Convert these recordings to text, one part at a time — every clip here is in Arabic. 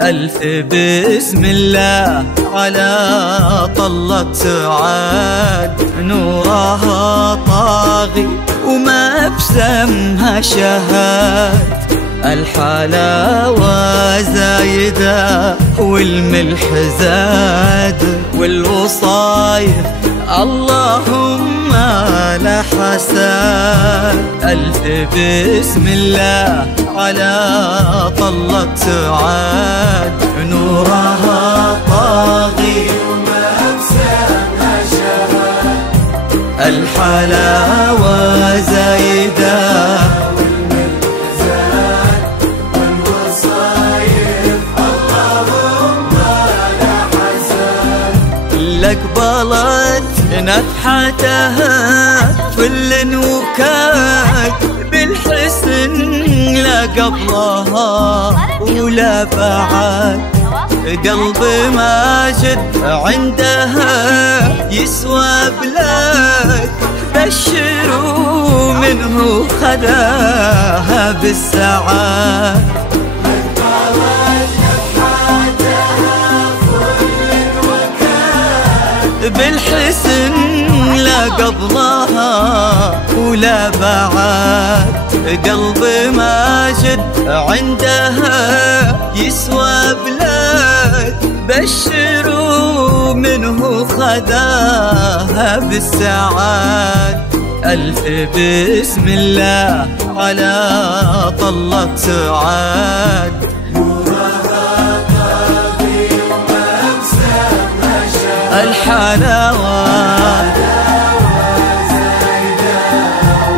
ألف بسم الله على طلة سعاد، نورها طاغي وما بسمها شهاد. الحلاوة زايدة والملح زاد، والوصايف اللهم لا حساد. ألف بسم الله على طلة سعاد، نورها طاغي وما بسمها شهاد. الحلاوة زايدة قبلت نفحتها فل وكاك، بالحسن لا قبلها ولا بعد. قلبي ماجد عندها يسوى بلاك، بشروا منه خذاها بالسعاد. بالحسن لا قبلها ولا بعد. قلبي ماجد عندها يسوى بلاك، بشروا منه خذاها بالسعاد. ألف بسم الله على طلة سعاد، الحلاوة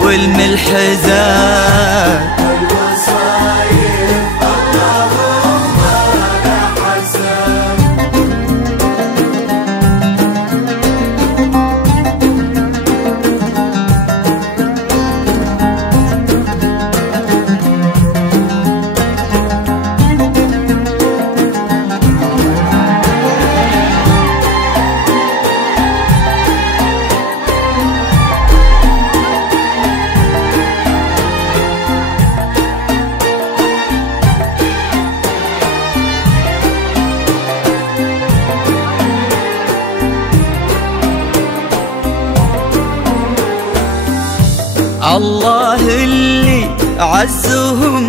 والملح زاد، والوصايف اللهم لا حساد. الله اللي عزهم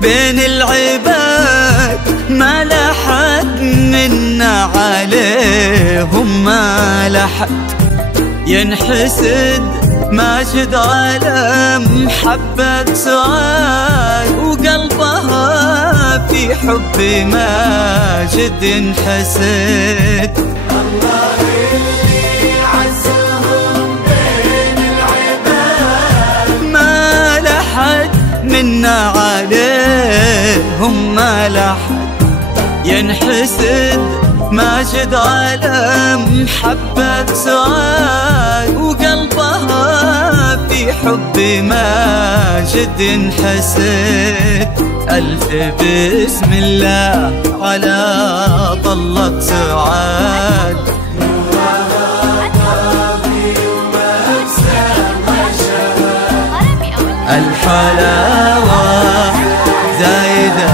بين العباد، ما لحد منا عليهم ما لحد. ينحسد ماجد على محبة سعاد، وقلبها في حب ماجد ينحسد. الله اللي عزهم بين العباد، ما لحد منا عليهم ما لحد. ينحسد ماجد على محبة سعاد، وقلبها في حب ماجد ينحسد. ألف بسم الله على طلة سعاد، الحلاوة زايدة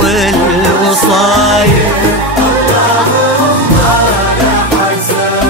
والوصايف اللهم لا حساد.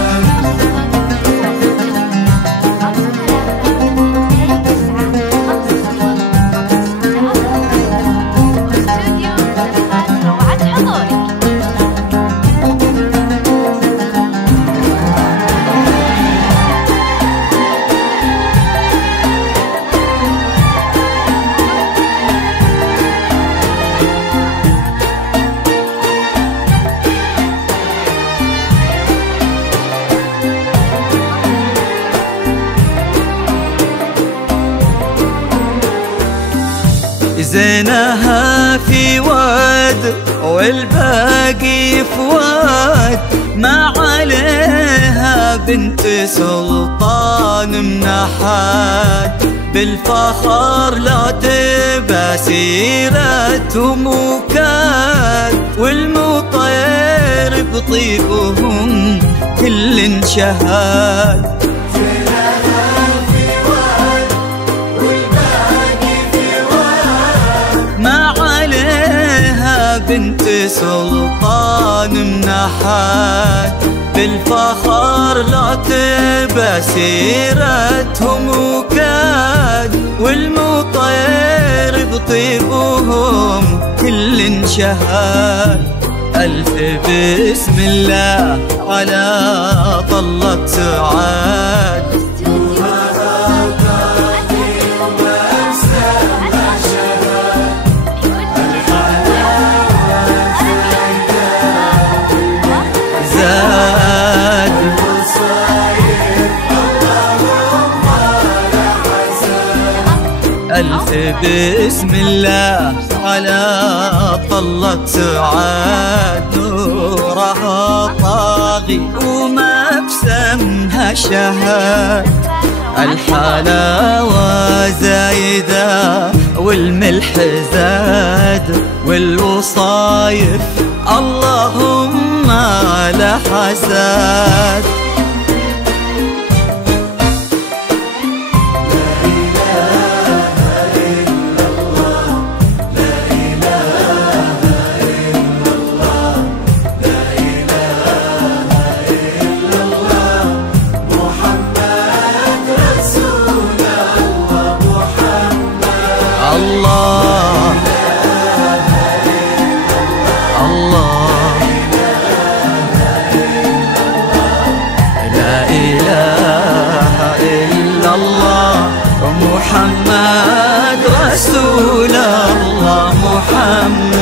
زينها في واد والباقي في واد، ما عليها بنت سلطان من أحد. بالفخر لا تبى سيرتهم وكاد، والمطير بطيبهم كل شهاد. ما عليه بنت سلطان منحات، بالفخر لا تبى سيرتهم وكاد، والمطير بطيبهم كل شهاد. ألف بسم الله على طلة سعاد. ألف بسم الله على طلة سعاد، نورها طاغي وما بسمها شهاد. الحلاوة زايدة والملح زاد، والوصايف اللهم لا حساد. الله الله لا إله إلا الله محمد رسول الله محمد.